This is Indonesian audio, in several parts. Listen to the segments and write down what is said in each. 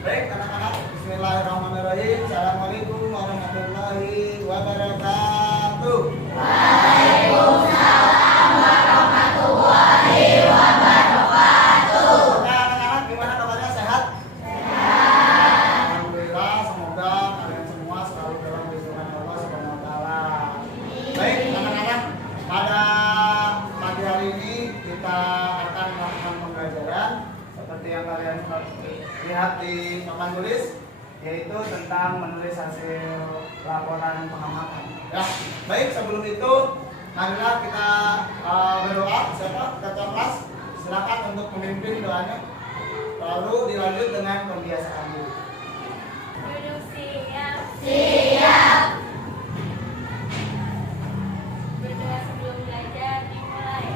Baik anak-anak, bismillahirrahmanirrahim. Assalamualaikum warahmatullahi wabarakatuh. Waalaikumsalam warahmatullahi wabarakatuh. Oke anak-anak, gimana kabarnya, sehat? Sehat. Alhamdulillah, semoga kalian semua selalu dalam lindungan Allah Subhanahu wa taala. Baik anak-anak, pada pagi hari ini kita akan melakukan pembelajaran seperti yang kalian lihat di papan tulis, yaitu tentang menulis hasil laporan pengamatan. Ya, baik sebelum itu marilah kita berdoa. Siapa? Kakak kelas, silakan untuk memimpin doanya. Lalu dilanjut dengan pembiasaan dulu. Duduk siap. Siap. Berdoa sebelum belajar dimulai.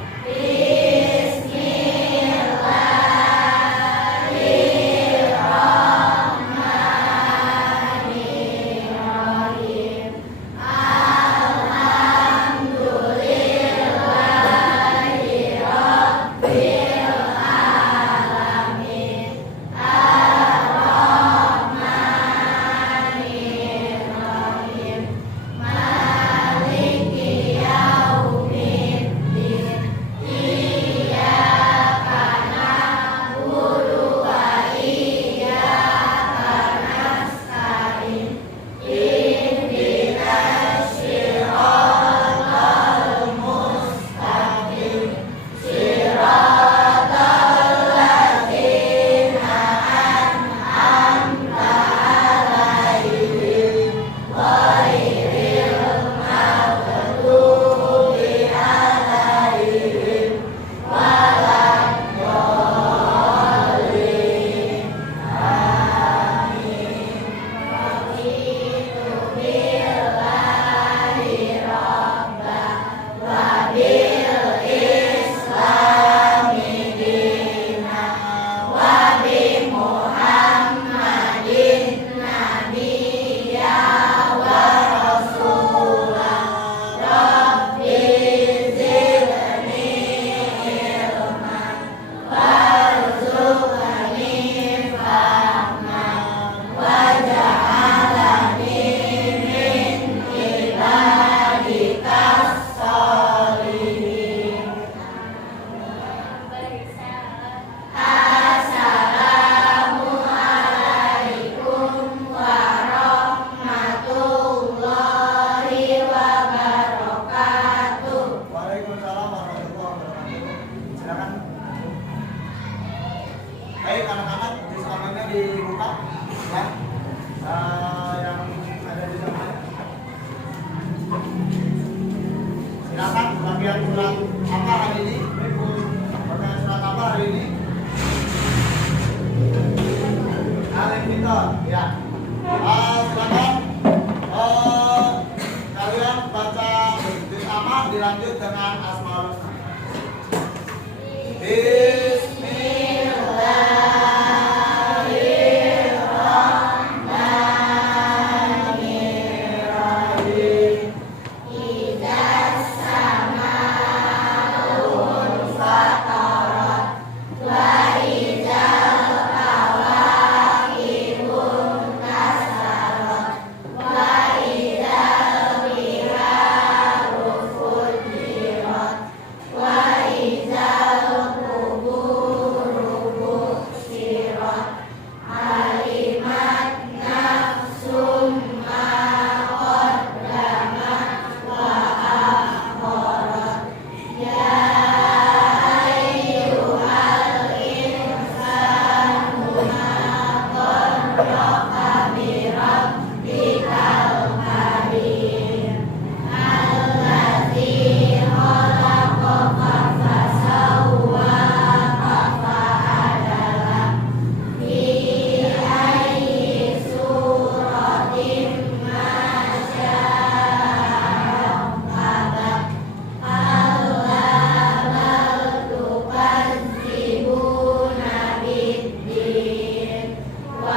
Waalaikumsalam warahmatullahi wabarakatuh. Silakan. Baik anak-anak, diskonnya dibuka ya. Yang ada di depan. Silakan bagian surat apa hari ini? Bagian surat apa hari ini? Al-Infitor, ya. Silakan. Kalian baca bersama dilanjut dengan Asmaul Husna. Wa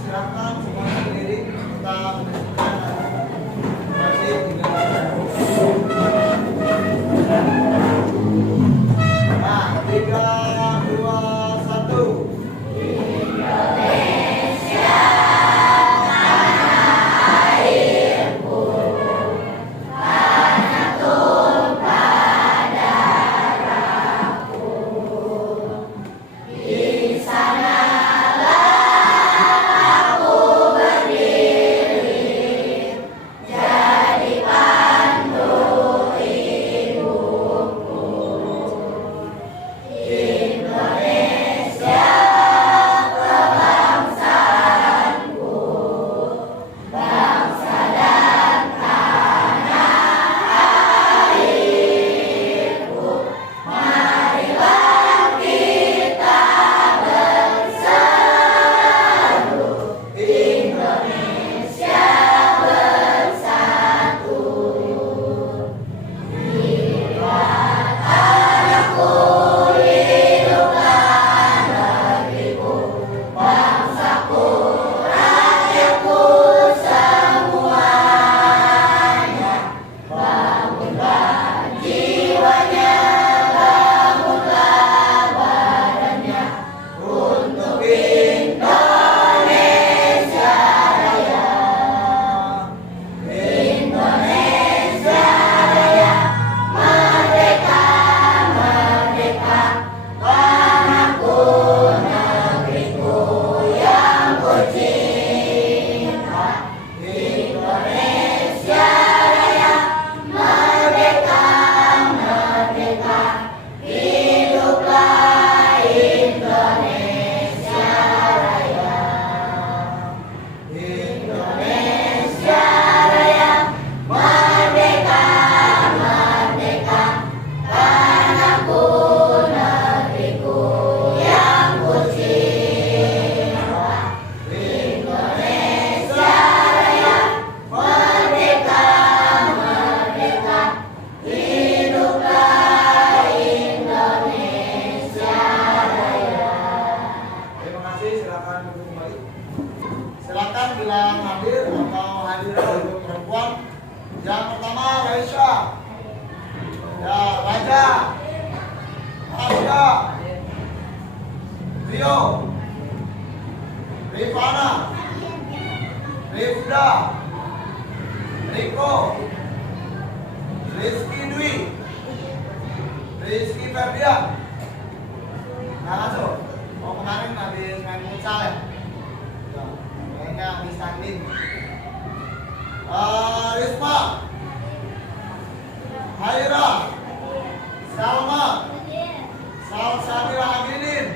silakan semuanya berdiri kita menyaksikan wajib nah 3, 2, 1. Silakan bila hadir atau hadirin untuk perempuan. Yang pertama Raisya, ya Raja, Asya, Rio, Rifana, Rifda, Riko, Rizky Dwi, Rizky Ferdian. Nah langsung, kemarin habis main futsal ya. Kayaknya habis tanding. Risma, Haira, Salma, Salsabila Aminin,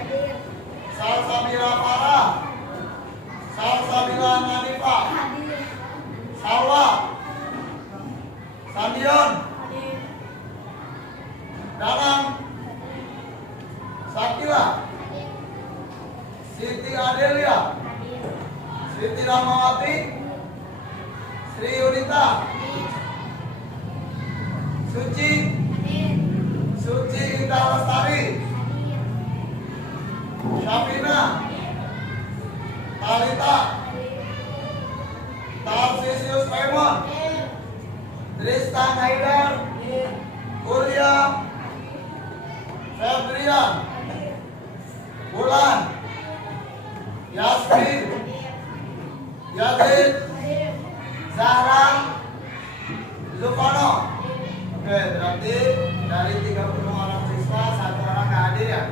Salsabila Farah, Salsabila Nanifa, Salwa, Sandion, Danang, Sakila, Siti Adelia, Siti Ramawati, Sri Yunita, Suci, Suci Indah Lestari, Syafina, Talita, Tarsisius Raymond, Tristan Haidar, Kurya, Febrian, Bulan, Yasmin, Yazid, Zahra, Zulfano. Oke, berarti dari 30 orang siswa 1 orang nggak hadir ya?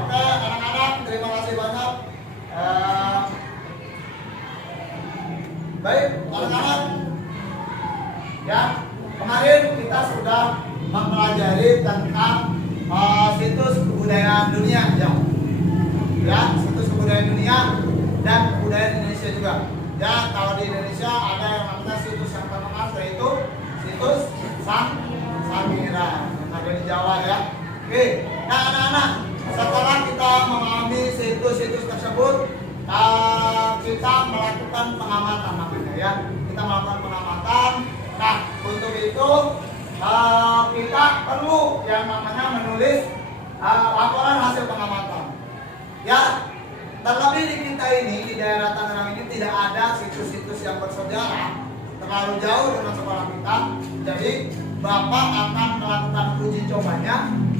Oke, anak-anak terima kasih banyak. Baik, anak-anak, ya kemarin kita sudah mempelajari tentang situs kebudayaan dunia, ya situs kebudayaan dunia dan kebudayaan Indonesia juga. Ya kalau di Indonesia ada yang namanya situs yang terkenal yaitu situs Samira yang ada di Jawa ya. Oke, nah anak-anak, setelah kita memahami situs-situs tersebut, kita melakukan pengamatan namanya ya. Kita melakukan pengamatan. Nah untuk itu kita perlu yang namanya menulis laporan hasil pengamatan. Ya, Terlebih di kita ini, di daerah Tangerang ini tidak ada situs-situs yang bersejarah terlalu jauh dengan sekolah kita. Jadi Bapak akan melakukan uji cobanya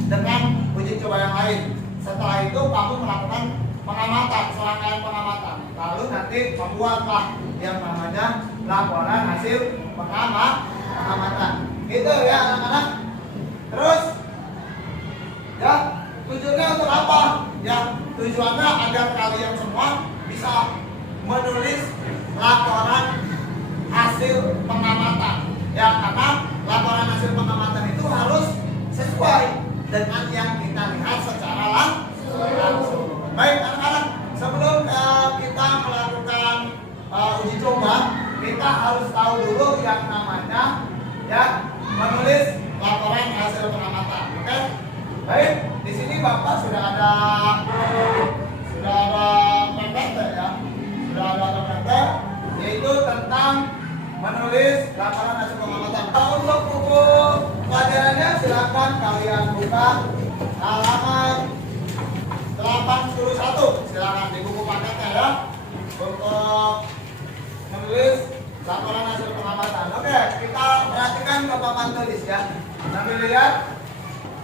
dengan uji coba yang lain. Setelah itu kamu melakukan pengamatan, serangkaian pengamatan. Lalu nanti membuatlah yang namanya laporan hasil pengamatan. Gitu ya anak-anak. Terus ya, tujuannya untuk apa? Ya, tujuannya agar kalian semua bisa menulis laporan hasil pengamatan. Ya, karena laporan hasil pengamatan itu harus sesuai dengan yang kita lihat secara langsung. Baik anak-anak, sebelum kita melakukan uji coba, kita harus tahu dulu yang namanya ya menulis laporan hasil pengamatan. Oke? Baik, di sini Bapak sudah ada PPT ya. Sudah ada PPT yaitu tentang menulis laporan hasil pengamatan. Untuk buku pelajarannya silakan kalian buka halaman 81. Silakan di buku paketnya ya. Untuk menulis laporan hasil pengamatan. Oke, kita perhatikan ke papan tulis ya. Sambil lihat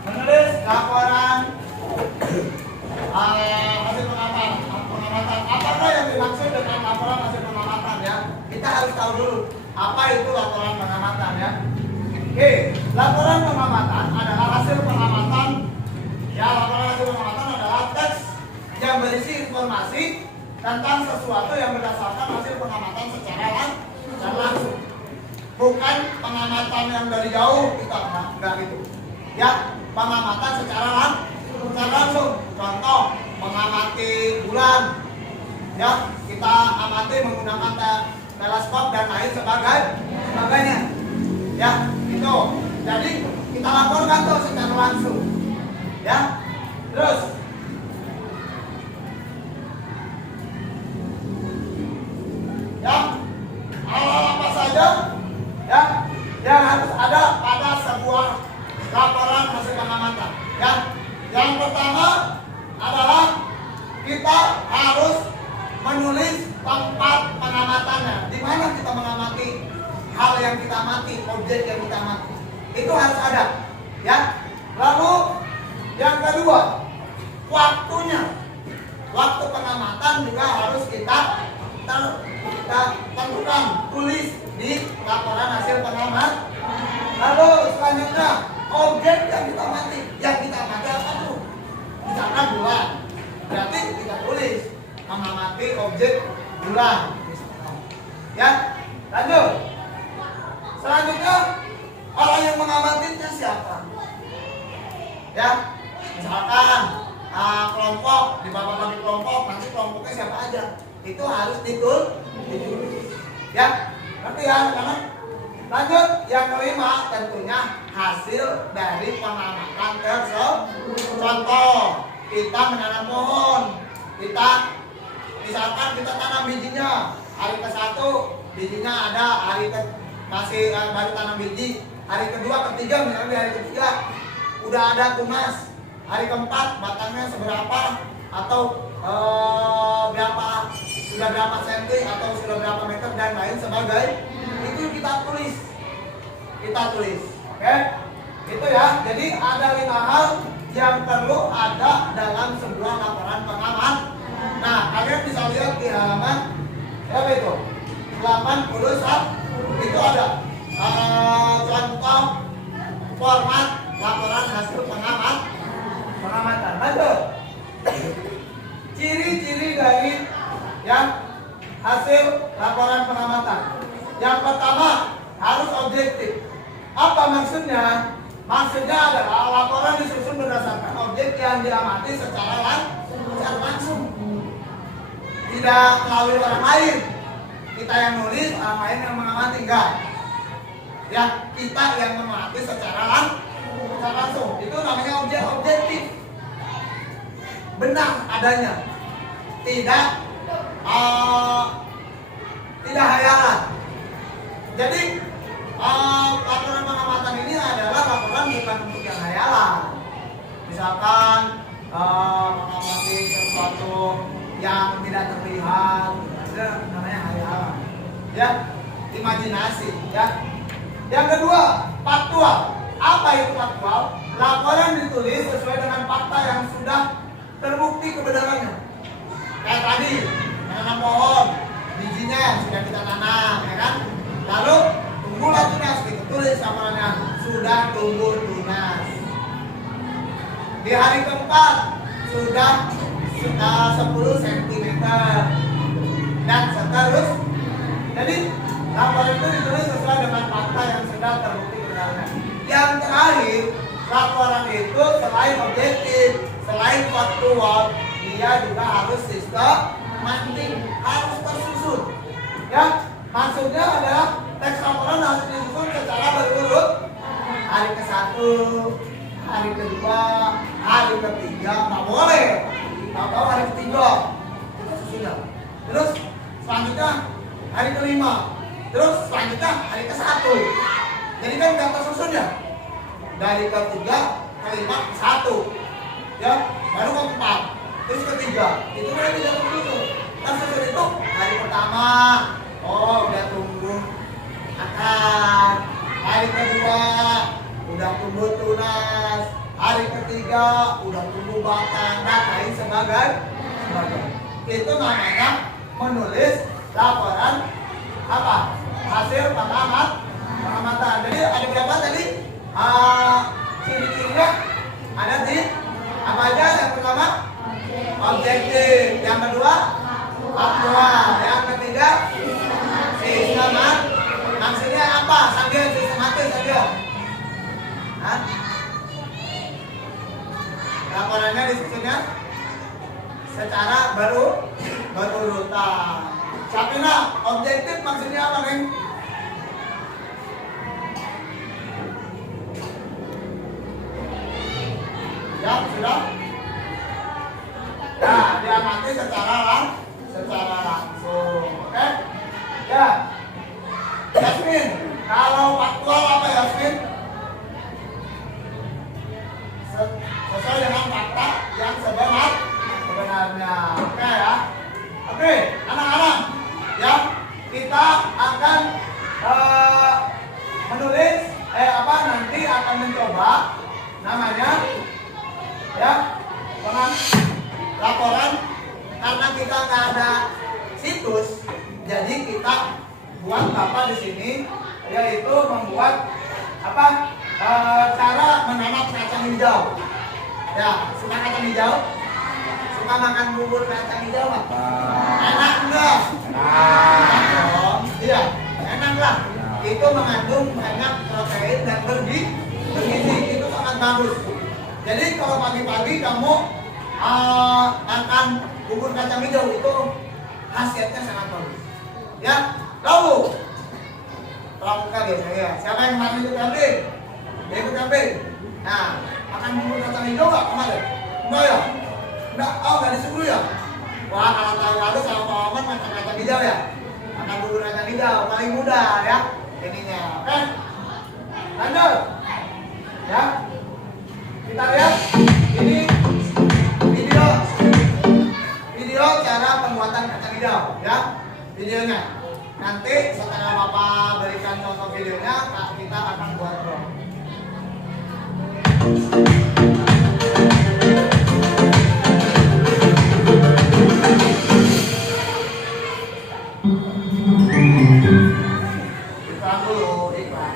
menulis laporan hasil pengamatan. Apakah yang dimaksud dengan laporan hasil pengamatan ya? Kita harus tahu dulu apa itu laporan pengamatan ya. Oke, laporan pengamatan adalah hasil pengamatan. Ya, laporan hasil pengamatan adalah teks yang berisi informasi tentang sesuatu yang berdasarkan hasil pengamatan secara langsung. Bukan pengamatan yang dari jauh, kita enggak gitu. Ya, pengamatan secara langsung. Contoh, mengamati bulan. Ya, kita amati menggunakan teleskop dan lain sebagainya. Ya, itu. Jadi kita laporkan tuh secara langsung. Ya, terus ya, hal apa saja ya yang harus ada pada sebuah laporan hasil pengamatan. Ya, yang pertama adalah kita harus menulis tempat pengamatannya. Di mana kita mengamati hal yang kita amati, objek yang kita amati. Itu harus ada. Ya. Lalu yang kedua, waktunya. Waktu pengamatan juga harus kita tentukan, tulis di laporan hasil pengamatan. Lalu selanjutnya, objek yang kita amati. Yang kita amati apa tuh? Misalkan bulan. Berarti kita tulis mengamati objek bulan. Ya, lanjut. Selanjutnya, orang yang mengamatinya siapa? Ya, misalkan kelompok, di bagi kelompok, nanti kelompoknya siapa aja? Itu harus ditulis. Ya, ngerti ya, teman-teman? Lanjut, yang kelima tentunya hasil dari pengamatan tersebut. Contoh, kita menanam pohon. Misalkan kita tanam bijinya, hari ke-1 bijinya ada, masih baru tanam biji, hari kedua, ketiga, misalnya di hari ketiga udah ada tunas, hari keempat batangnya seberapa atau sudah berapa senti atau sudah berapa meter dan lain sebagainya, itu kita tulis, oke? Itu ya. Jadi ada 5 hal yang perlu ada dalam sebuah laporan pengamatan. Nah, kalian bisa lihat di halaman berapa itu? 81. Itu ada contoh format laporan hasil pengamatan. Lanjut. Ciri-ciri dari yang hasil laporan pengamatan. Yang pertama, harus objektif. Apa maksudnya? Maksudnya adalah laporan disusun berdasarkan objek yang diamati secara langsung. Tidak melalui orang lain. Kita yang nulis, orang lain yang mengamati, enggak. Ya, kita yang mengamati secara langsung. Itu namanya objektif. Benar adanya. Tidak hayalan. Jadi laporan pengamatan ini adalah laporan bukan untuk yang hayalan. Misalkan mengamati sesuatu yang tidak terlihat, itu namanya hayalan. Ya, imajinasi. Ya. Yang kedua, faktual. Apa itu faktual? Laporan ditulis sesuai dengan fakta yang sudah terbukti kebenarannya. Kayak tadi, menanam pohon, bijinya yang sudah kita tanam, ya kan? Lalu tumbuhlah tunas, kita tulis laporannya sudah tumbuh tunas. Di hari keempat sudah 10 cm dan seterusnya. Jadi laporan itu ditulis sesuai dengan fakta yang sudah terbukti kebenarannya. Yang terakhir, laporan itu selain objektif, selain faktual, dia juga harus sistematik, harus tersusun. Ya, maksudnya adalah teks laporan harus disusun secara berurut. Hari ke-1, hari kedua, hari ketiga, nggak boleh. Tahu hari ketiga, kita susun. Terus selanjutnya hari kelima, terus selanjutnya hari ke-1. Jadi kan nggak tersusun ya. Dari ketiga, kelima, 1, ya, baru keempat, terus ketiga, itu kan tidak tersusun. Tersusun itu hari pertama, oh udah tumbuh akar. Hari kedua udah tumbuh tunas. Hari ketiga udah tumbuh batang dan lain sebagainya. Itu namanya menulis laporan apa? Hasil pengamatan. Jadi ada berapa tadi? Ciri-cirinya ada di apa aja? Yang pertama objektif, yang kedua faktual, yang ketiga sistematik. Maksudnya apa? Sambil sistematis saja. Laporannya disusunnya secara berurutan. Siapina, objektif maksudnya apa, Neng? Ya, sudah? Ya, diamati secara langsung. Oke? Ya. Yasmin, kalau faktual apa Yasmin? Sesuai dengan fakta yang sebenarnya. Oke ya. Oke, anak-anak, ya, kita akan menulis nanti akan mencoba namanya ya laporan. Karena kita nggak ada situs, jadi kita buat apa di sini, yaitu membuat cara menanam kacang hijau. Ya, suka kacang hijau? Suka makan bubur kacang hijau nggak? Enak enggak? Enak. Iya, enak lah. Itu mengandung banyak protein dan bergizi. Itu sangat bagus. Jadi kalau pagi-pagi kamu makan bubur kacang hijau, itu khasiatnya sangat bagus. Ya, lalu pramuka biasanya. Siapa yang makan itu kambing? Dia ikut kambing. Nah, makan bubur kacang hijau nggak kemarin? Enggak ya? Enggak, nggak disuruh ya? Wah, kalau tahun lalu sama Pak Oman makan kacang hijau ya? Makan bubur kacang hijau, paling mudah ya ininya. Oke? Lanjut. Ya. Kita lihat ini video cara pembuatan kacang hijau ya. Videonya. Nanti setelah Bapak berikan contoh videonya, kita akan buat vlog. Iklan dulu, iklan.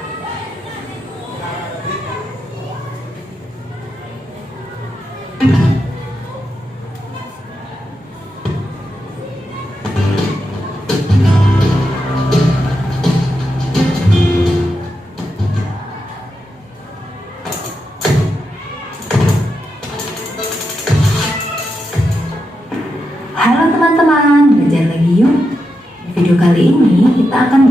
Halo teman-teman, belajar lagi yuk. Di video kali ini kita akan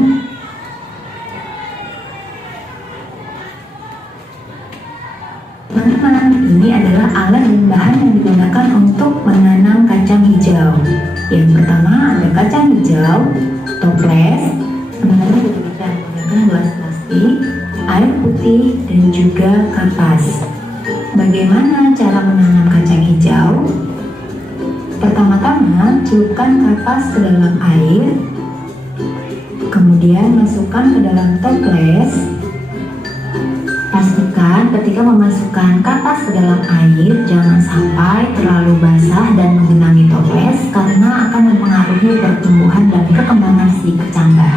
teman-teman, ini adalah alat dan bahan yang digunakan untuk menanam kacang hijau. Yang pertama ada kacang hijau, toples, teman-teman juga bisa menggunakan gelas plastik, air putih, dan juga kapas. Bagaimana cara menanam kacang hijau? Pertama-tama teman-teman, celupkan kapas ke dalam air. Kemudian masukkan ke dalam toples. Pastikan ketika memasukkan kapas ke dalam air, jangan sampai terlalu basah dan menggenangi toples karena akan mempengaruhi pertumbuhan dan perkembangan si kecambah.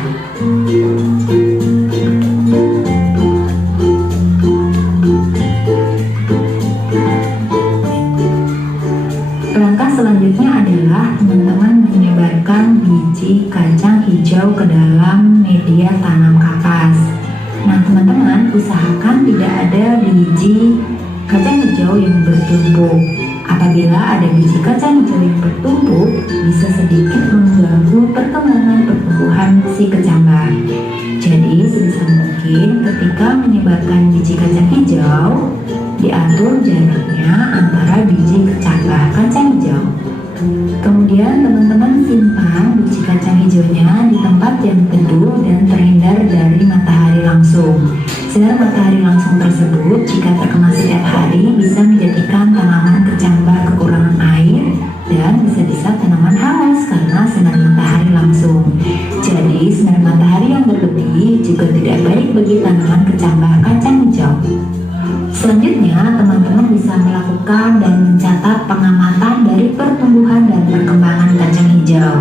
Langkah selanjutnya adalah teman-teman menyebarkan biji kacang hijau ke dalam media tanam kapas. Nah teman-teman, usahakan tidak ada biji kacang hijau yang bertumpuk. Apabila ada biji kacang hijau yang bertumpuk, bisa sedikit mengganggu perkembangan pertumbuhan si kecambah. Jadi sebisa mungkin ketika menyebarkan biji kacang hijau, diatur jaraknya antara biji kecambah kacang hijau. Kemudian teman-teman simpan biji kacang hijaunya di tempat yang teduh dan terhindar dari matahari langsung. Sinar matahari langsung tersebut jika terkena setiap hari bisa menjadikan tanaman kecambah kekurangan air dan bisa-bisa tanaman hangus karena sinar matahari langsung. Jadi sinar matahari yang berlebih juga tidak baik bagi tanaman kecambah kacang hijau. Selanjutnya, teman-teman bisa melakukan dan mencatat pengamatan dari pertumbuhan dan perkembangan kacang hijau.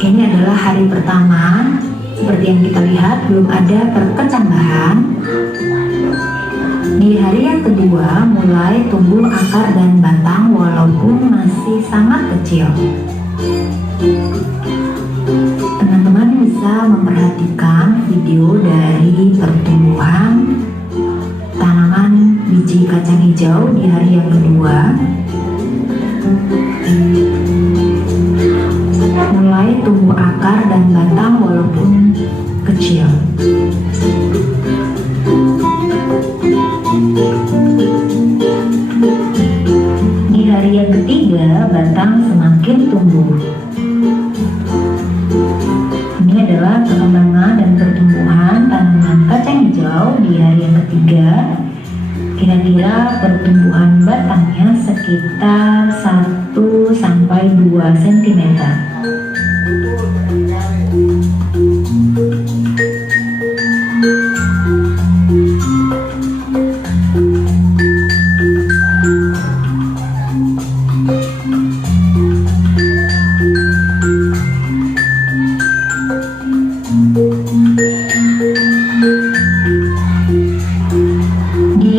Ini adalah hari pertama. Seperti yang kita lihat, belum ada perkecambahan. Di hari yang kedua, mulai tumbuh akar dan batang walaupun masih sangat kecil. Teman-teman bisa memperhatikan video dari pertumbuhan tanaman biji kacang hijau di hari yang kedua. Mulai tumbuh akar dan batang walaupun kecil. Di hari yang ketiga, batang semakin tumbuh. Ini adalah perkembangan dan pertumbuhan tanaman kacang hijau di hari yang ketiga. Kira-kira pertumbuhan batangnya sekitar 1-2 cm.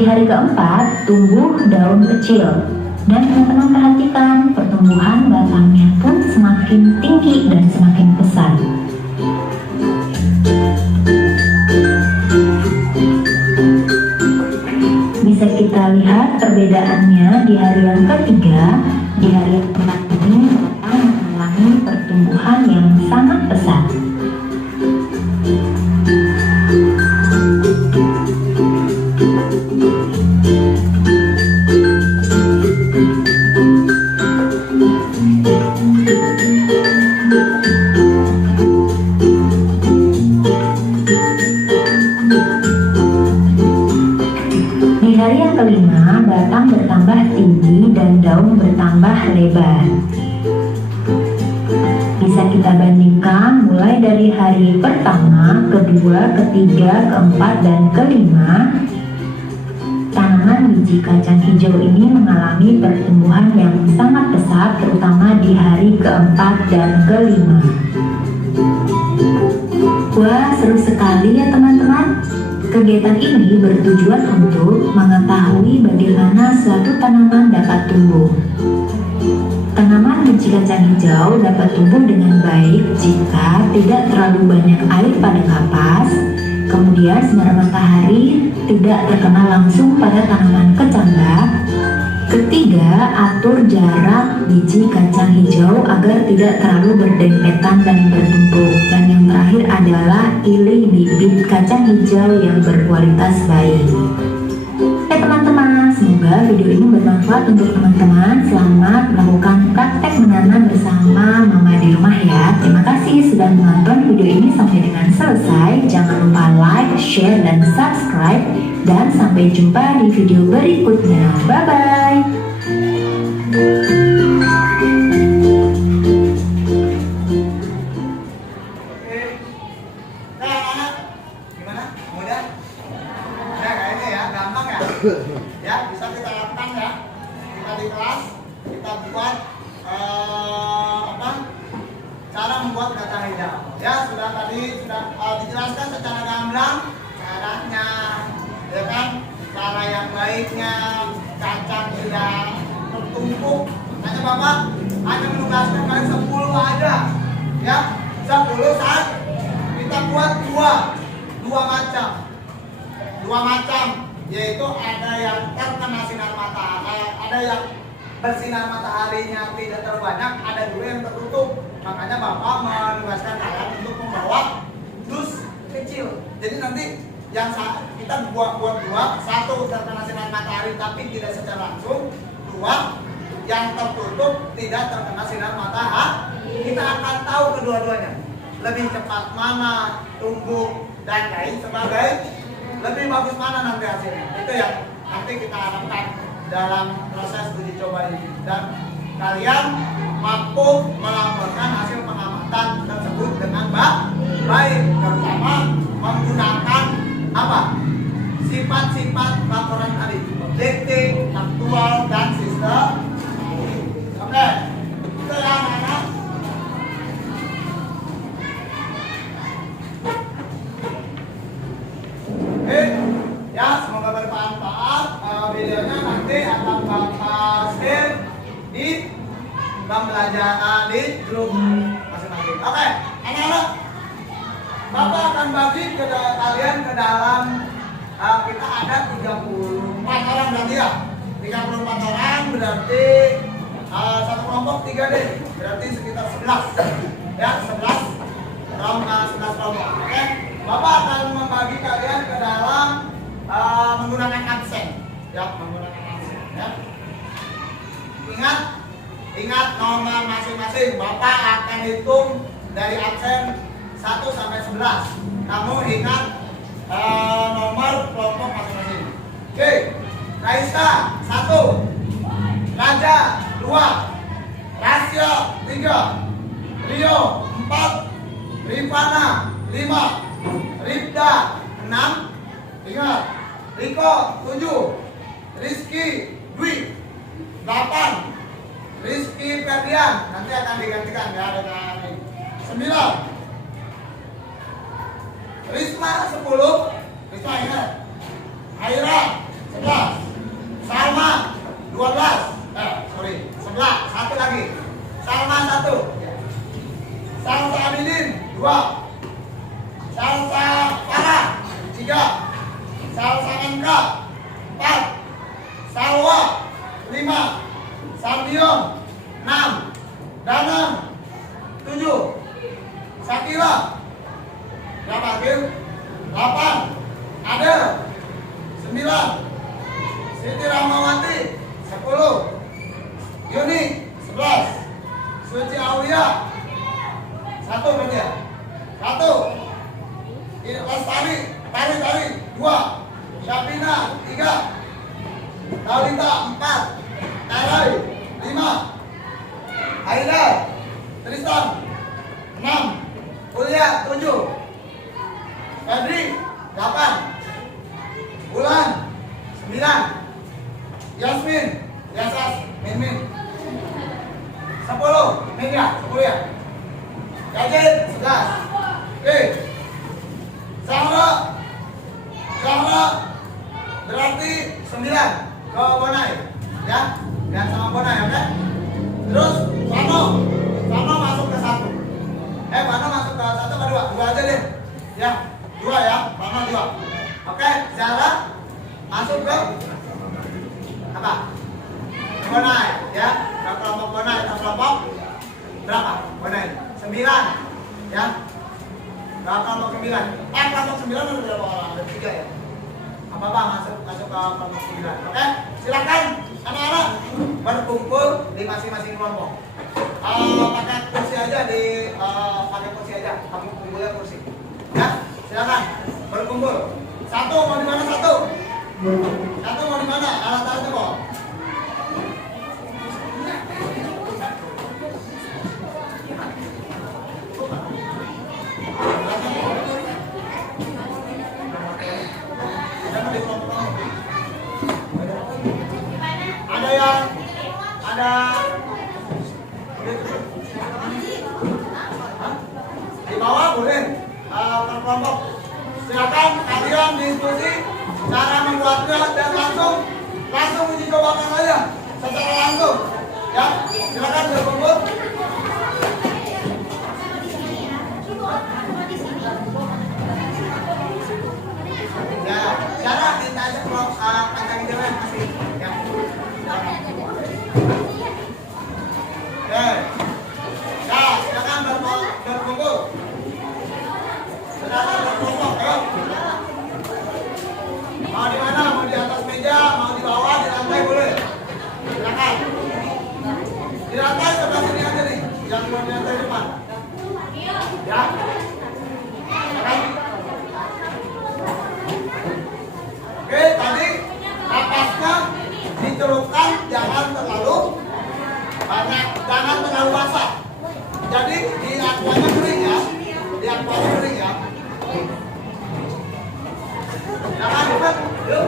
Hari keempat, tumbuh daun kecil. Dan teman-teman perhatikan pertumbuhan batangnya pun semakin tinggi dan semakin besar. Bisa kita lihat perbedaannya di hari yang ketiga. Di hari yang keempat ini batang mengalami pertumbuhan yang sangat pesat. Di hari yang kelima, batang bertambah tinggi dan daun bertambah lebar. Bisa kita bandingkan mulai dari hari pertama, kedua, ketiga, keempat, dan kelima. Tanaman biji kacang hijau ini mengalami pertumbuhan yang sangat pesat, terutama di hari keempat dan kelima. Wah, seru sekali ya teman-teman. Kegiatan ini bertujuan untuk mengetahui bagaimana suatu tanaman dapat tumbuh. Tanaman biji kacang hijau dapat tumbuh dengan baik jika tidak terlalu banyak air pada kapas, kemudian sinar matahari tidak terkena langsung pada tanaman kecambah. Ketiga, atur jarak biji kacang hijau agar tidak terlalu berdempetan dan bertumpuk. Dan yang terakhir adalah pilih bibit kacang hijau yang berkualitas baik. Oke teman-teman, semoga video ini bermanfaat untuk teman-teman. Selamat melakukan praktek menanam bersama Mama di rumah ya. Terima kasih sudah menonton video ini sampai dengan selesai. Jangan lupa like, share, dan subscribe. Dan sampai jumpa di video berikutnya. Bye-bye. Ya, sudah dijelaskan secara gamblang caranya, ya kan? Cara yang baiknya, kacang tidak tertumpuk. Hanya Bapak hanya menugaskan kalian 10 aja, ya 10 saat kita buat dua macam, yaitu ada yang terkena sinar matahari, ada yang bersinar mataharinya tidak terlalu banyak, ada juga yang tertutup. Makanya Bapak menugaskan kalian untuk membawa dus kecil. Jadi nanti yang kita buat dua, satu terkena sinar matahari tapi tidak secara langsung, dua yang tertutup tidak terkena sinar matahari. Kita akan tahu kedua-duanya, lebih cepat mana tumbuh dan lain sebagainya, lebih bagus mana nanti hasilnya. Itu yang nanti kita harapkan dalam proses uji coba ini, dan kalian mampu melaporkan hasil pengamatan tersebut dengan baik, terutama menggunakan apa? Sifat-sifat laporan tadi, detik, aktual, dan sistem. Oke, itu ya anak-anak. Oke, ya semoga bermanfaat. Videonya nanti akan Bapak share di pembelajaran di grup masing-masing. Oke, anak-anak, Bapak akan bagi ke kalian ke dalam kita ada 34 orang berarti ya. 34 orang berarti satu kelompok 3 deh, berarti sekitar 11 ya, 11 kelompok. Oke, Bapak akan membagi kalian ke dalam menggunakan absen ya, menggunakan absen ya. Ingat nomor masing-masing. Bapak akan hitung dari absen 1 sampai 11. Kamu ingat nomor kelompok masing-masing. Oke, Raisa 1, Raja 2, Rasya 3, Rio 4, Rifana 5, Rifda 6, ingat, Riko 7, Rizky Dwi 8, Rizky Ferdian nanti akan digantikan ya dengan 9, Risma 10, Risma ingat, Aira 11, Salma 12, 11, satu lagi, Salma 1, Salsa Aminin 2, Salsa Farah 3, Salsa Angka 4, Salwa 5, Sambion 6, Danang 7, Sakila berapa Gil? 8, Adel 9, Siti Rahmawati 10, Yuni 11, Suci Aulia 1 berarti ya, 1, Lestari Tari 2, Syafina 3, Talita 4, Tarai 5, Aida Tristan 6, Ulia 7, Febri 8, Bulan 9, Yasmin Yasas Min 10, Mega 10 ya, Gadget 11, oke, Zahra berarti 9 ke Bonai ya, dan sama Bonai oke. Terus Vano masuk ke 1. Vano masuk ke 1 ke 2? 2 aja deh ya, 2 ya, Vano 2. Oke, Zahra masuk ke apa? Bonai ya, ke kelompok Bonai. Ke kelompok berapa? Bonai 9 ya. Ke kelompok 9. Kelompok 9 ada berapa orang? Ada 3 ya. Apa masuk ke kelompok 9. Oke, silakan anak-anak berkumpul di masing-masing kelompok. Pakai kursi aja kami kumpulnya kursi. Ya, silakan berkumpul. Satu mau di mana satu? Satu mau di mana? Alat-alatnya kok. Di bawah boleh per kelompok. Silakan kalian diskusi cara membuatnya dan langsung uji cobakan saja secara langsung. Ya, silakan berkumpul. Ya, cara kita aja kalau kacang hijaunya kasih. Ya. Oke. Ya, silakan berkumpul. Silakan berkumpul. Ayo. Mau di mana? Mau di atas meja, mau di bawah, di lantai boleh. Silakan. Di lantai sebelah sini aja nih, yang di lantai depan. Ya. Silakan. Oke, tadi napasnya dicelupkan, jangan terlalu banyak, jangan terlalu basah. Jadi di aquanya kering ya, di aquanya kering ya. Jangan cepat, yuk.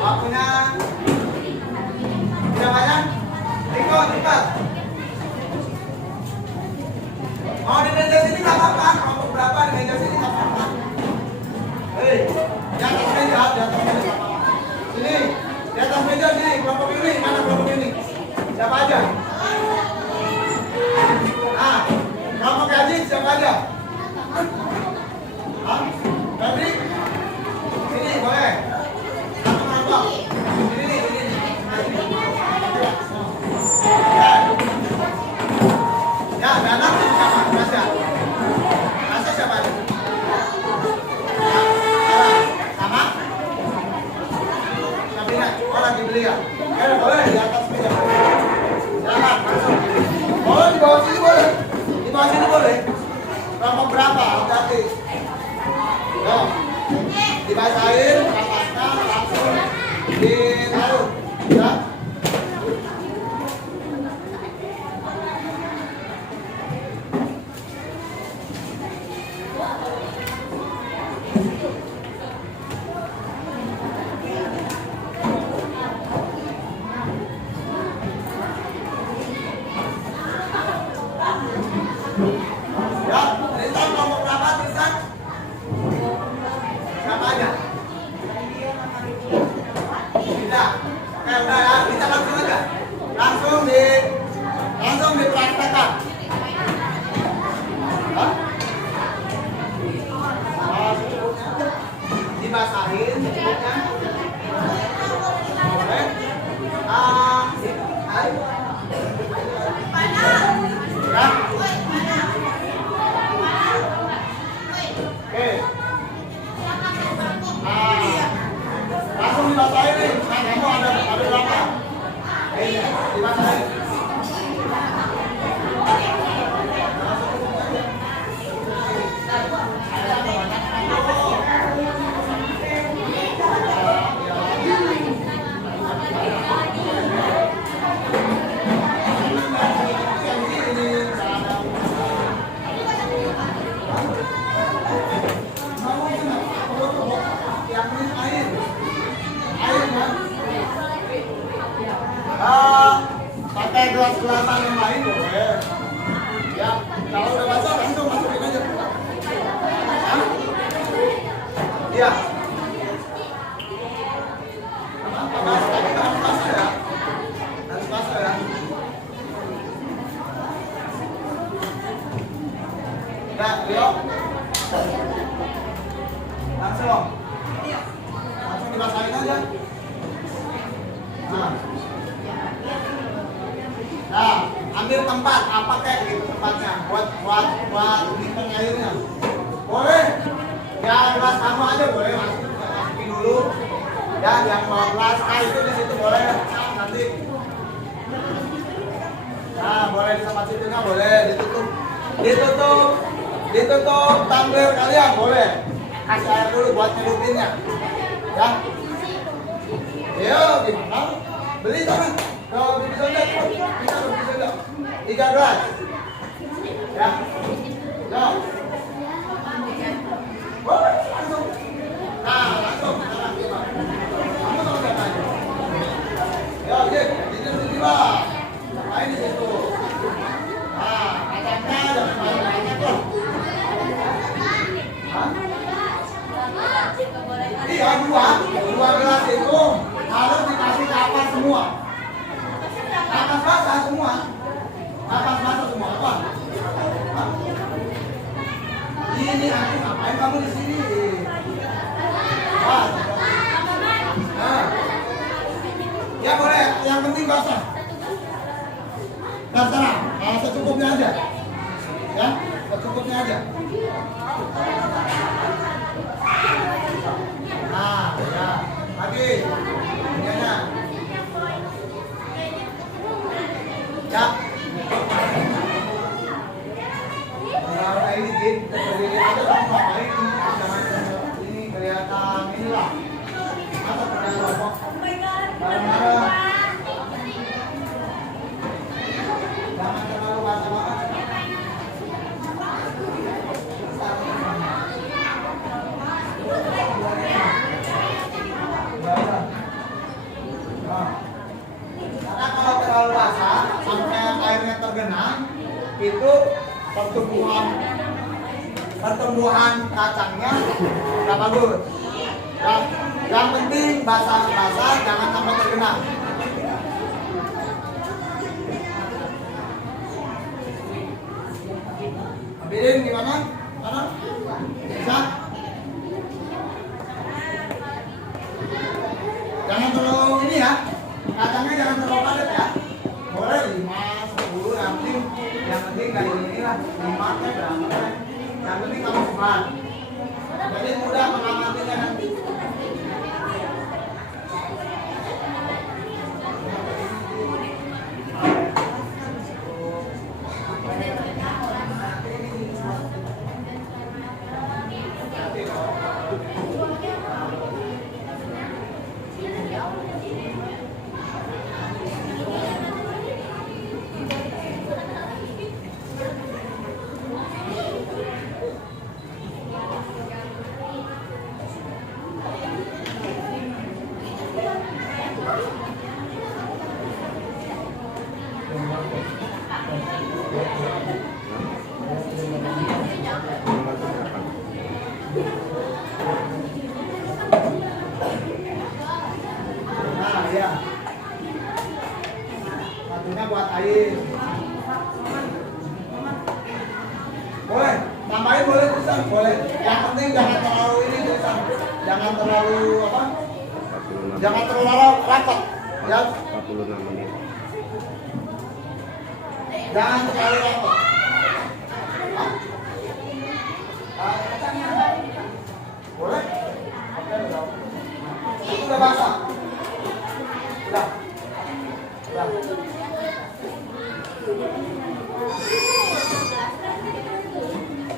Waktunya tidak banyak, ikut cepat. Mau di meja sini nggak apa-apa, kelompok berapa di meja sini nggak apa-apa. Hei, di atas meja, di atas meja. Sini, di atas meja sini, kelompok ini, mana kelompok ini? Siapa aja? Nah, kelompok gaji siapa aja? Hah? Gaji? Sini, boleh. Satu kelompok. Sini. Ya, dalam siapa? Raja. Raja siapa aja? Sama? Kabinet. Oh, lagi beli ya? Ya, boleh di atas meja. Silakan, masuk. Boleh di bawah sini boleh. Di bawah sini boleh. Kelompok berapa? Hati-hati. Yo. Dibasahin, napasnya langsung ditaruh. Ya. Ya, Tristan kelompok berapa Tristan? Siapa aja? Tidak. Oke, udah ya, kita langsung aja. Langsung dipraktekkan. Hah? Dibasahin sebelumnya. Boleh. Ya. Oke. Langsung dibasahin nih. Nah, kamu ada berapa? Ini dibasahin. Pakai gelas-gelasan yang lain boleh. Ya, kalau udah basah langsung masukin aja. Hah? Iya. Tapi harus basah ya. Harus basah ya. Udah, yuk. Langsung dibasahin aja. Nah, ambil tempat apa kayak gitu tempatnya buat nyimpen airnya. Boleh. Ya gelas kamu aja boleh masukin dulu. Ya yang bawa gelas itu di situ boleh. Nanti. Nah, boleh di tempat situ nggak boleh ditutup tumbler kalian boleh. Kasih air dulu buat nyelupinnya. Ya. Ayo, gimana? Beli sana. Kalau beli soda, kita beli soda. 3 gelas. Ya. Yo. Boleh langsung. Nah, langsung. Kamu tahu siapa aja? Yo, Jek, tidur di bawah. Main di situ. Nah, kacangnya jangan banyak-banyak loh. sini, aku ngapain kamu di sini? Wah, nah. Ya boleh, yang penting basah. Terserah, secukupnya aja. Ya, secukupnya aja. Nah, ya, lagi. Ininya. Ya. Nah, ini gitu, berdiri aja kamu ngapain? Jangan ini kelihatan inilah. Masa pernah rokok? Bareng-bareng. Jangan terlalu basah banget. Karena kalau terlalu basah sampai airnya tergenang itu pertumbuhan kacangnya nggak bagus. Yang penting basah jangan sampai tergenang. Ambilin gimana? Mana? Bisa? Jangan terlalu ini ya. Kacangnya jangan terlalu padat ya. Boleh 5, 10, yang penting kayak ini lah. 5 nya berapa? Yang penting kamu cepat. Jadi mudah mengamatinya nanti. Nah, ya. Satunya buat air. Boleh, tambahin boleh tulisan, boleh. Yang penting jangan terlalu ini tulisan. Jangan terlalu apa? Jangan terlalu rapat. Ya. 46 menit. Jangan terlalu rapat. Boleh? Oke, udah. Itu udah basah. Udah. Udah.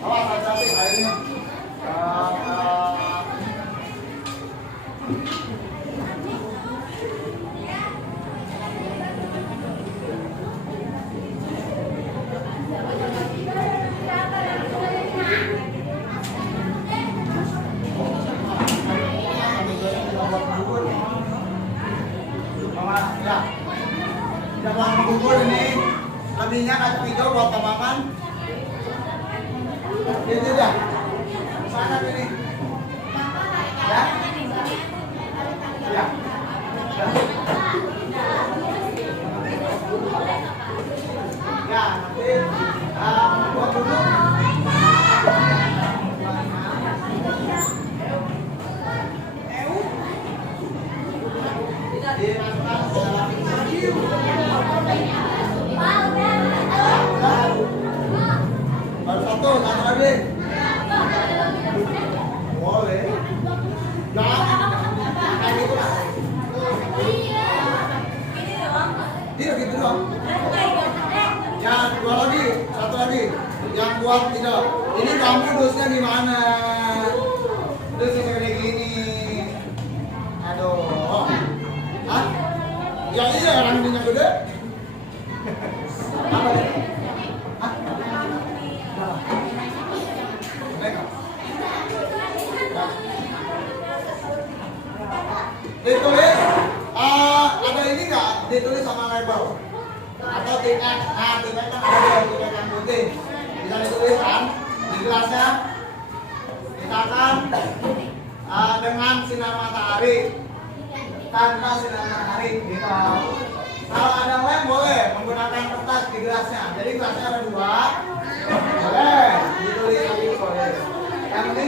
Awas hati-hati airnya. Ya, jangan bubur ini lebihnya kacang hijau buat tamaman. Ini dah, sana ini. Ya, ya. Ya, nanti buat dulu. Baru satu lagi. Boleh. Jangan kayak gitu lah. Tidak gitu doang. Ya, dua lagi, satu lagi. Yang buat tidak. Ini kamu dosnya di mana? Dosnya segede gini. Aduh. Hah? Ya iya orang ini gede. Apa ya? Hah? Mereka. Ditulis, ada ini nggak? Ditulis sama label atau tiket? Nah, tiket kan ada di tiket yang putih. Bisa ditulis kan di gelasnya. Misalkan dengan sinar matahari, tanpa sinar matahari, gitu. Kalau ada lem boleh menggunakan kertas di gelasnya. Jadi gelasnya ada 2, boleh ditulis lagi boleh.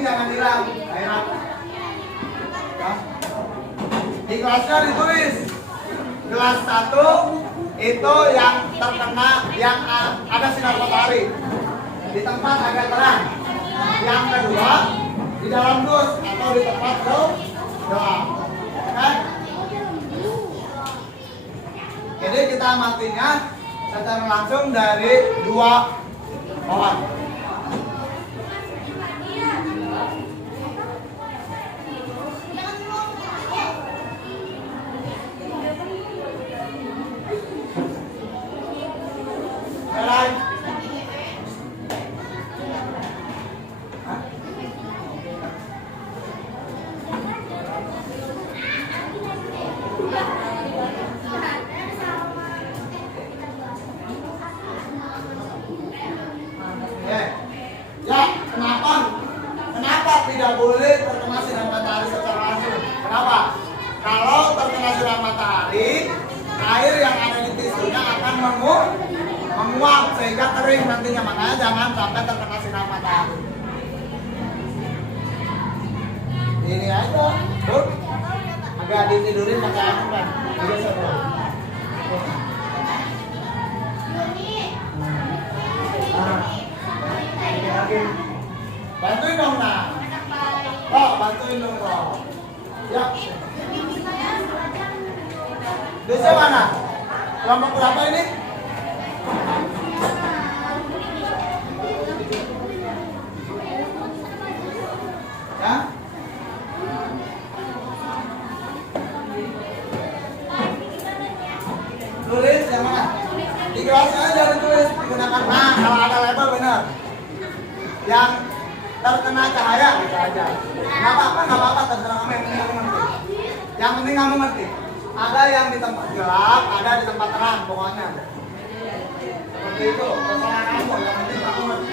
jangan hilang. Ayo. Ya. Di kelasnya ditulis. Kelas 1 itu yang terkena, yang ada sinar matahari di tempat agak terang. Yang kedua di dalam dus atau di tempat gelap. Kan? Jadi kita amatinya secara langsung dari 2 pohon. Kenapa tidak boleh terkena sinar matahari secara langsung? Kenapa? Kalau terkena sinar matahari, air yang ada di tisunya akan menguap sehingga kering nantinya. Makanya jangan sampai terkena sinar matahari. Ini aja, tuh, agak ditidurin pakai apa kan? Agak seru. Bantuin dong, nah. Oh, bantuin dong, kok. Ya. Desa mana? Kelompok berapa ini? Ya? Tulis yang mana? Di kelasnya aja ditulis, digunakan. Nah, kalau ada label benar. Yang terkena cahaya gitu aja. Nggak apa-apa, terserah kamu, yang penting kamu ngerti. Yang penting kamu ngerti. Ada yang di tempat gelap, ada di tempat terang, pokoknya. Seperti itu, terserah kamu, yang penting kamu ngerti.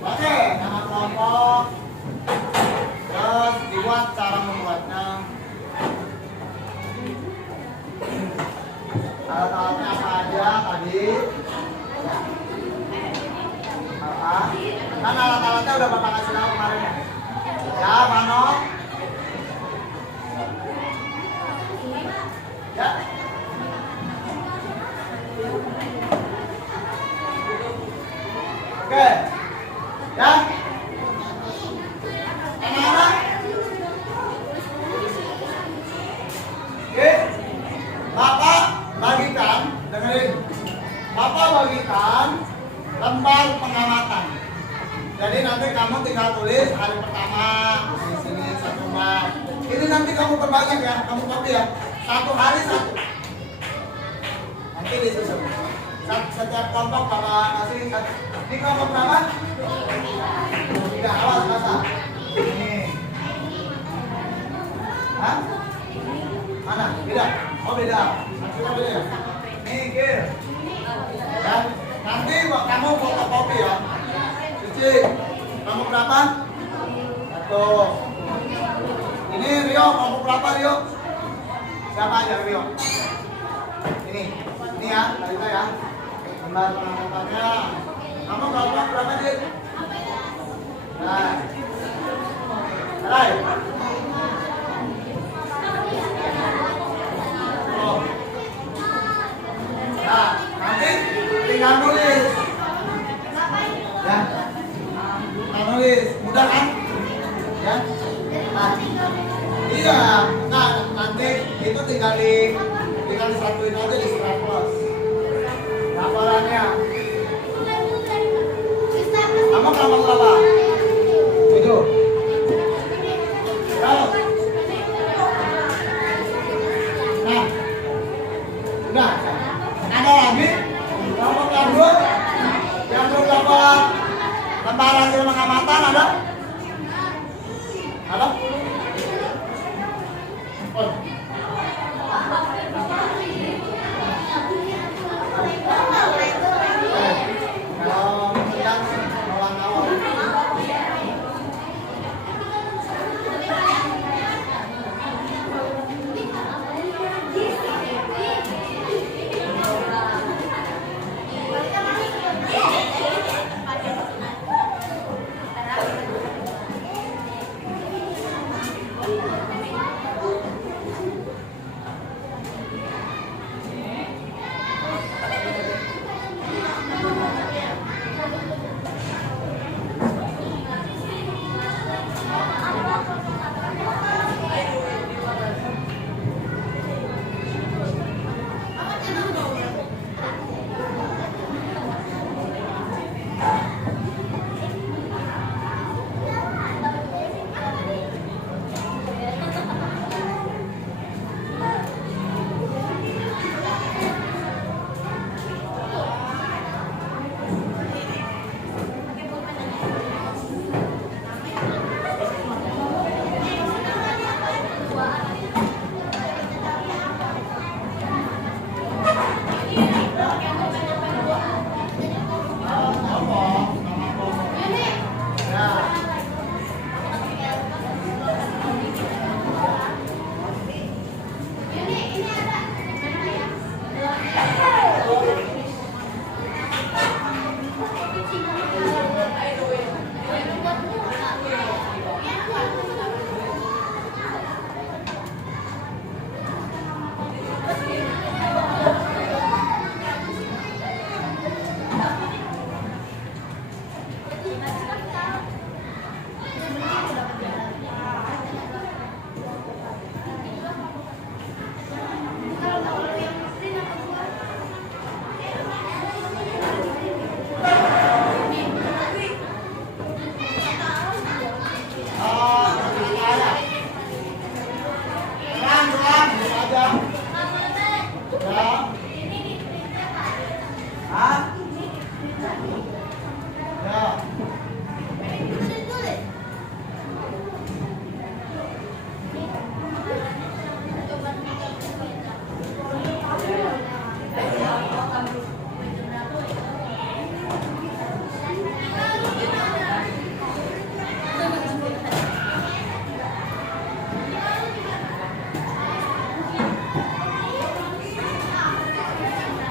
Oke, nama kelompok. Terus dibuat cara membuatnya. Alat-alatnya apa aja tadi? Apa? Kan alat-alatnya udah Bapak kasih tahu kemarin ya. Ya, Mano. Ya. Oke, ya, anak-anak. Oke, Bapak bagikan, dengerin. Bapak bagikan lembar pengamatan. Jadi nanti kamu tinggal tulis hari pertama di sini 1 lembar. Ini nanti kamu perbagi ya, kamu copy ya. 1 hari 1. Nanti disusun. Setiap kelompok Bapak kasih 1. Ini kelompok berapa? 3, awas basah. Ini. Hah? Mana? Beda? Oh beda. Maksudnya beda ya? Nih, Gil. Ya. Nanti kamu fotokopi ya. Cici, kelompok berapa? 1. Ini Rio, kelompok berapa Rio? Siapa aja Rio? Ini ya, kita ya. Lembar pengamatannya. Kamu kelompok berapa Dit? Nah, hai. Oh. Nah, nanti tinggal nulis. Ya. Tinggal nulis, mudah kan? Ya. Nah, iya. Nah, nanti itu tinggal disatuin aja di staples. Laporannya. Kamu kelompok berapa? 7. Nah, udah. Ada lagi kelompok yang belum dapat lembar hasil pengamatan ada? Ada? Oh. Kalau sedang awal-awal.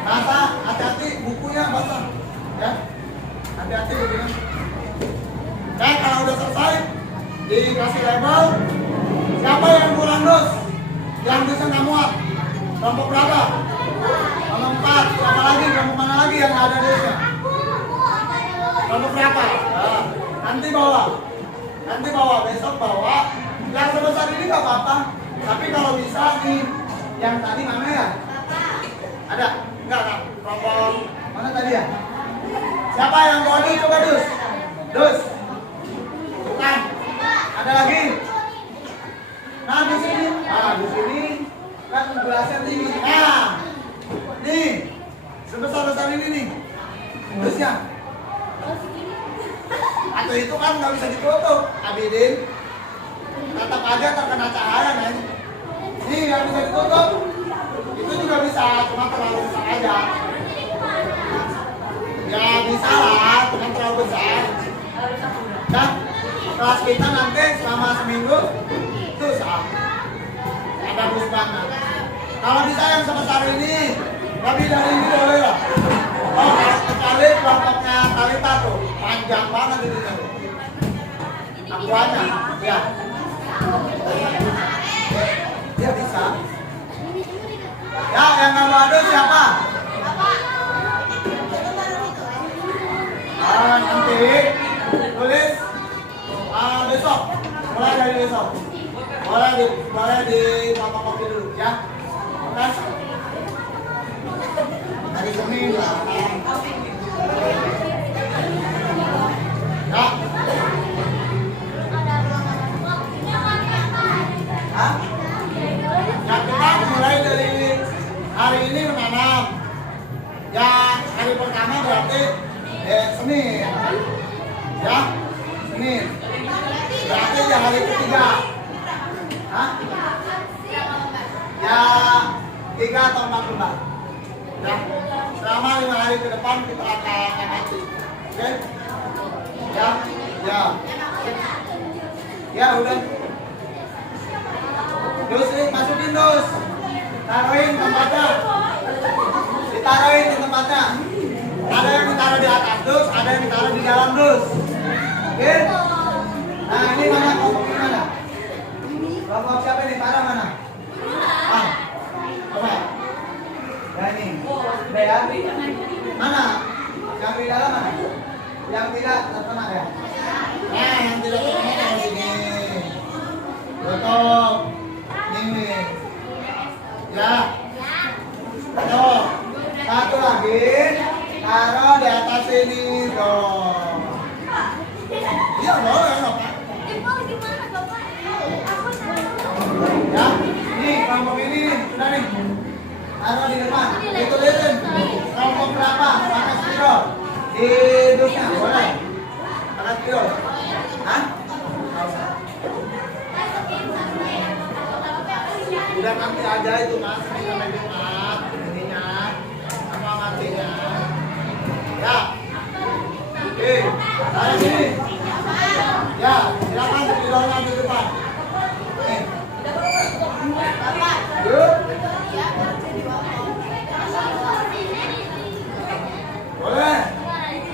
Basah, hati-hati bukunya basah, ya. Hati-hati bukunya. Kalau udah selesai, dikasih label. Siapa yang kurang dos? Yang bisa nggak muat? Kelompok berapa? Kelompok 4. Siapa lagi? Kelompok mana lagi yang nggak ada dosnya? Kelompok berapa? Nah, nanti bawa. Besok bawa. Yang sebesar ini nggak apa-apa. Tapi kalau bisa nih, yang tadi mana ya? Ada? Enggak. Kelompok mana tadi ya? Siapa yang bawa ini? Coba dus. Bukan. Ada lagi? Nah, di sini kan gelasnya tinggi. Nah, nih sebesar ini nih. Dusnya. Atau itu kan nggak bisa ditutup, Abidin. Tetap aja terkena cahaya, men. Nih nggak bisa ditutup. Itu juga bisa, cuma terlalu besar aja. Ya bisa lah, cuma terlalu besar. Dan kelas kita nanti selama seminggu itu ada bus banget. Kalau bisa yang sebesar ini, lebih dari ini boleh lah. Oh, kecuali kelompoknya Talita tuh, panjang banget itu. Akuannya, ya. Dia bisa. Ya, yang nggak mau adus siapa? Nanti tulis besok. Mulai dari besok. Boleh di kopi dulu ya. Oke. Hari Senin lah. Ya. Hah? Yang kita mulai dari hari ini menanam. Yang hari pertama berarti Senin. Ya, ini berarti ya hari ketiga. Hah? Ya 3 atau 4 lembar. Ya, selama 5 hari ke depan kita akan amati. Oke? Ya, ya. Ya udah. Dus, masukin dus. Taruhin tempatnya. Ditaruhin di tempatnya. Ada yang ditaruh di atas dus, ada yang ditaruh di dalam dus. Oke? Nah, ini mana kelompok mana? Kelompok siapa ini? Taruh mana? Ah, coba. Ya ini. Udah ya? Mana? Yang di dalam mana? Yang tidak terkena ya? Nah, yang tidak terkena dari sini. Tutup. Ini. Ya. Tuh. Satu lagi. Taruh di atas sini dong. Iya boleh Bapak. Ya, nih kelompok ini nih, sudah nih. Taruh di depan. Ditulisin kelompok berapa? Pakai spidol. Di dusnya boleh. Pakai spidol. Hah? Udah nanti aja itu Mas, ini sampai Jumat ininya sama matinya. Ya. Oke, taruh sini. Ya, silakan spidolnya di depan. Nih. Yuk. Boleh.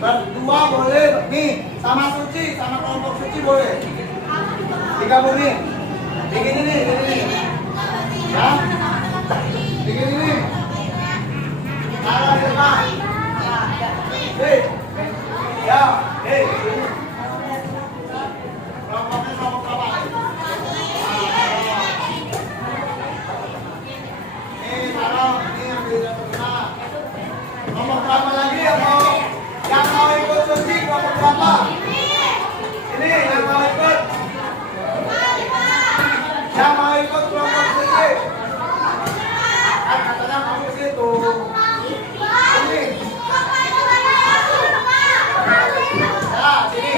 Berdua boleh. Nih, sama Suci, sama kelompok Suci boleh. Digabungin. Begini nih, begini nih. Ya. Begini nih. Taruh di depan. Nih. Ya, nih. Kelompoknya kelompok berapa? Ini taruh, ini yang tidak terkena. Kelompok berapa lagi yang mau ikut Suci? Kelompok berapa? Ini yang mau ikut. Yang mau ikut kelompok Suci. Kan katanya kamu situ. Ini. Ya, sini.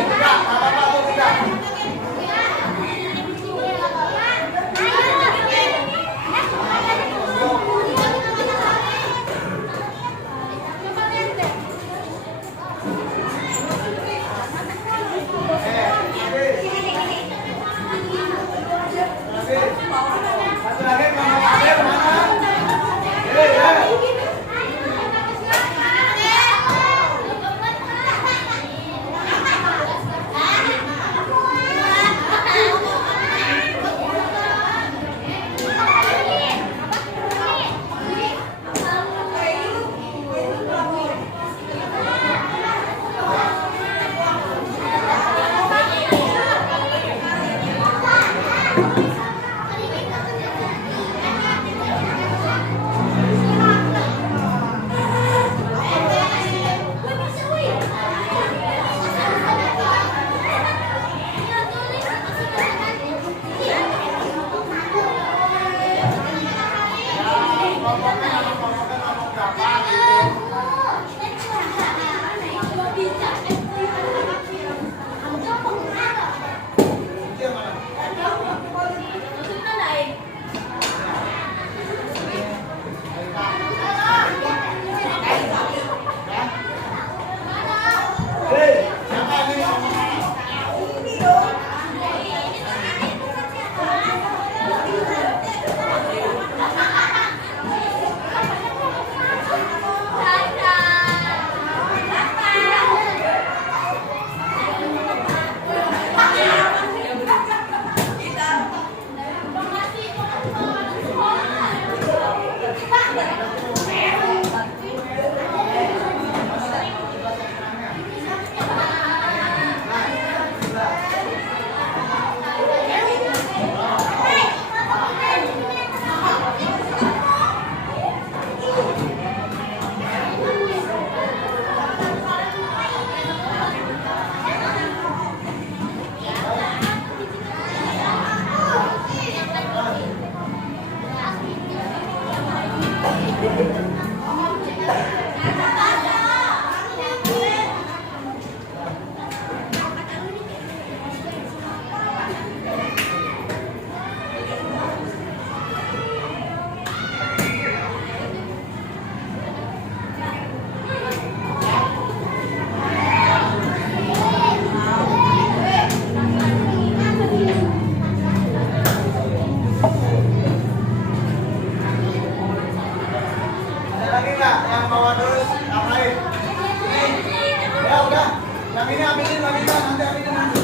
Yang ini ambilin lagi kan, nanti ambilin nanti.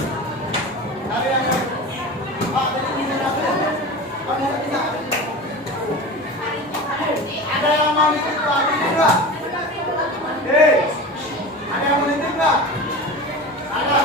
Cari yang lain. Pak, tadi bisa satu. Pak, bisa. Ada yang mau nitip lagi enggak? Hei, ada yang mau nitip enggak? Ada.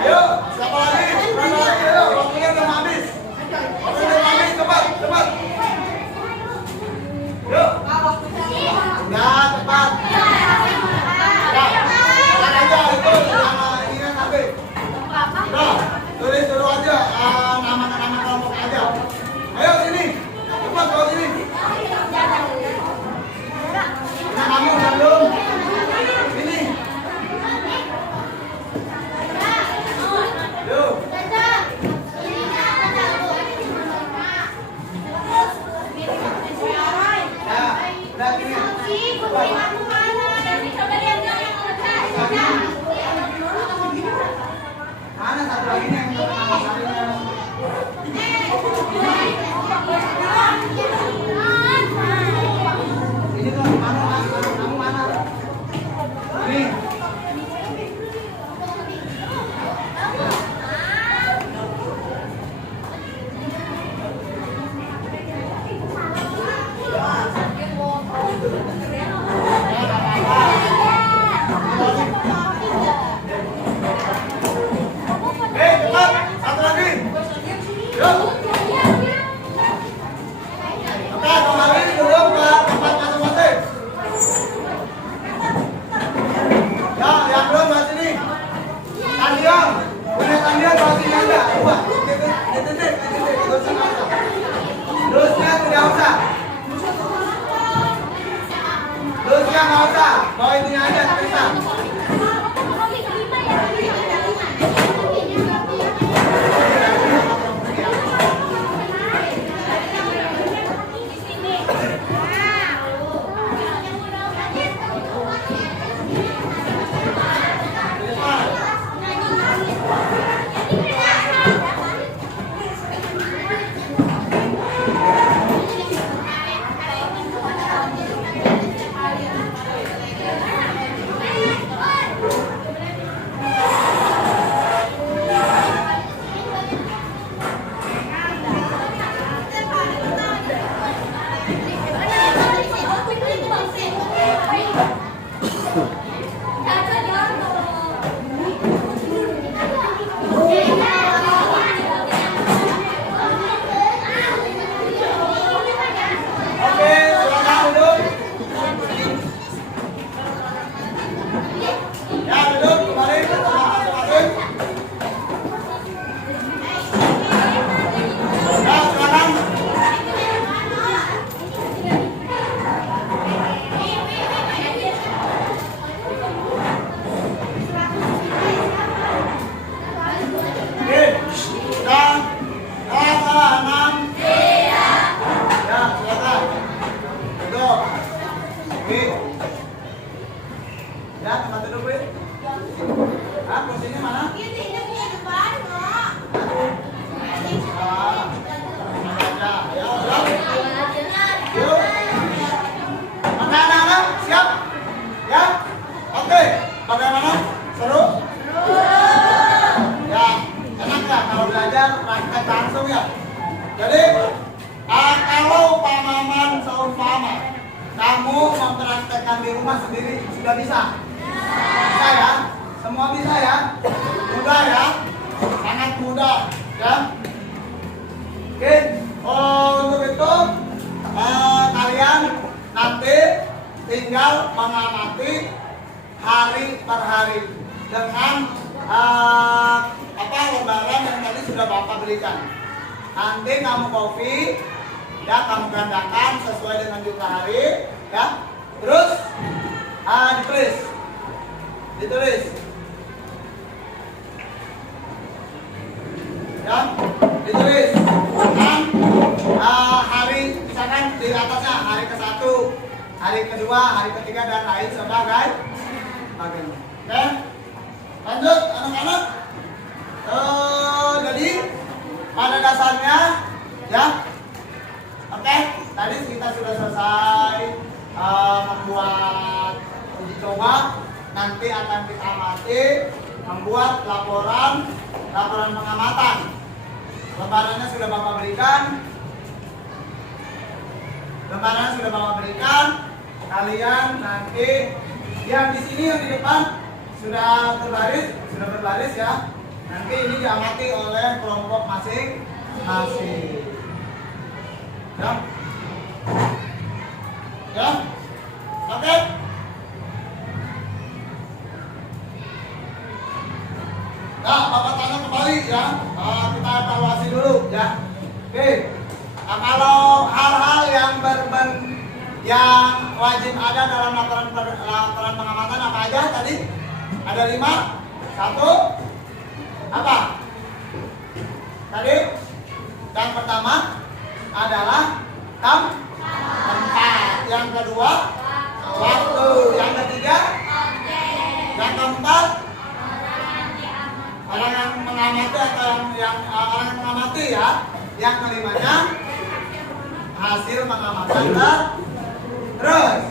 Yuk, siapa lagi? Berapa lagi? Yuk, waktunya udah mau habis. Waktunya udah mau habis, cepat, cepat. Yuk. Ya, cepat. Ya, cepat aja itu yang ini kan habis. Udah, tulis dulu aja nama-nama kelompok aja. Ayo sini, cepat bawa sini. Nah, kamu udah belum? Ini. Yuk. Ya, udah gini. Mana satu lagi nih yang nama sarinya? Ini tuh mana? Kamu mana? Ini. Cepat, satu lagi. Yuk. Oke, kembali dulu ke tempat masing-masing. Ya, yang belum bahas ini. Tandian, punya Tandian bahas ini aja. Coba, titik, terusnya nggak usah. Terusnya tidak usah. Terusnya nggak usah. Bawa intinya aja, bisa. Ya, tempat duduk, Win. Ah, kursinya mana? Yuk. Oke, anak-anak, siap? Ya? Oke, bagaimana? Seru? Ya, enak ya kalau belajar praktek langsung ya. Jadi, kalau pamaman seumpama kamu mempraktekkan di rumah sendiri sudah bisa? Bisa ya? Semua bisa ya? Mudah ya? Sangat mudah ya? Oke, untuk itu kalian nanti tinggal mengamati hari per hari dengan lembaran yang tadi sudah Bapak berikan. Nanti kamu copy, Ya, kamu gandakan sesuai dengan jumlah hari. Ya, terus ditulis. Ya, ditulis. Dengan hari, misalkan di atasnya hari ke-1, hari kedua, hari ketiga dan lain sebagainya. Oke, lanjut anak-anak. Jadi pada dasarnya ya, oke, tadi kita sudah selesai membuat uji coba. Nanti akan kita amati membuat laporan pengamatan. Lembarannya sudah Bapak berikan. Kalian nanti yang di sini, yang di depan sudah berbaris ya. Nanti ini diamati oleh kelompok masing-masing. Ya, oke. Nah, Bapak tanya kembali ya. Kita evaluasi dulu ya. Oke. Nah, kalau hal-hal yang wajib ada dalam laporan pengamatan apa aja tadi? Ada 5. 1 apa? Tadi yang pertama adalah tempat. Yang kedua waktu. Yang ketiga yang keempat orang yang mengamati atau yang orang yang mengamati ya. Yang kelimanya hasil pengamatan. Terus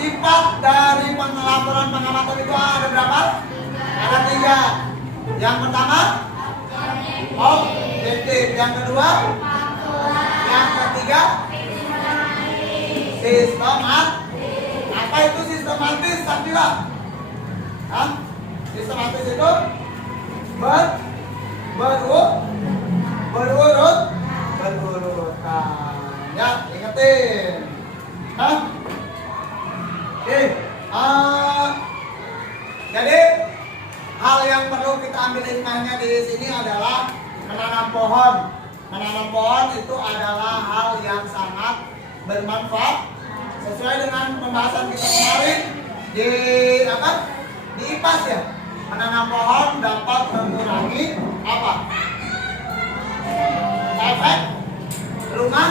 sifat dari pelaporan pengamatan itu ada berapa? Ada 3. Yang pertama objektif, yang kedua, yang ketiga sistematis. Apa itu sistematis, Sabila? Sistematis itu berurutan. Ya, ingetin. Oke. Jadi hal yang perlu kita ambil hikmahnya di sini adalah menanam pohon. Menanam pohon itu adalah hal yang sangat bermanfaat sesuai dengan pembahasan kita kemarin di IPAS ya. Menanam pohon dapat mengurangi apa? Efek rumah.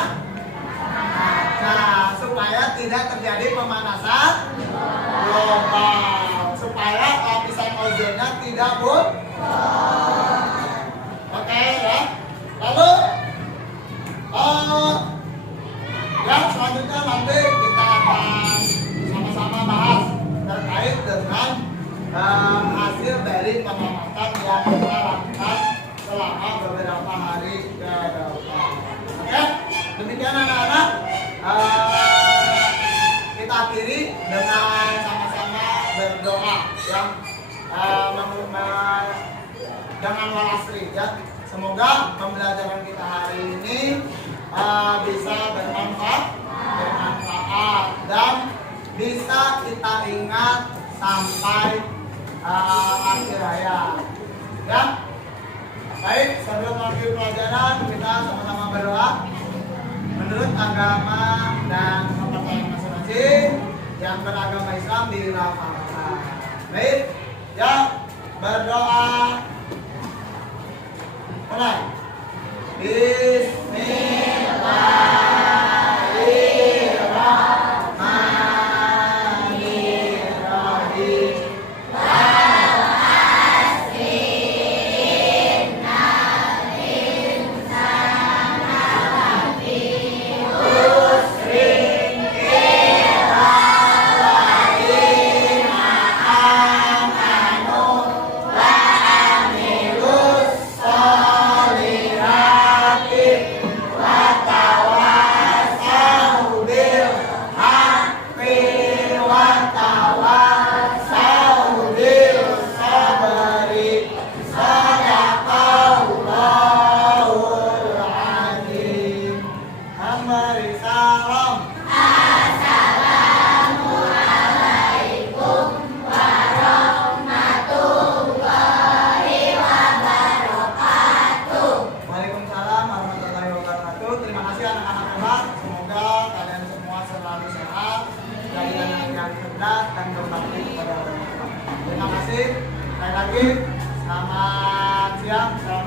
Nah, supaya tidak terjadi pemanasan global, supaya lapisan ozonnya tidak Oke ya. Lalu yang selanjutnya nanti kita akan sama-sama bahas terkait dengan hasil dari pengamatan yang kita lakukan selama beberapa hari ke depan. Oke, demikian anak-anak. Kita akhiri dengan sama-sama berdoa yang dengan walasri ya. Semoga pembelajaran kita hari ini bisa bermanfaat dan bisa kita ingat sampai akhir hayat. Ya. Baik, sebelum mengakhiri pelajaran kita sama-sama berdoa. Menurut agama dan kepercayaan masing-masing, yang beragama Islam dirahmati. Baik, ya, berdoa. Mulai. Bismillahirrahmanirrahim. Wa Selamat siang.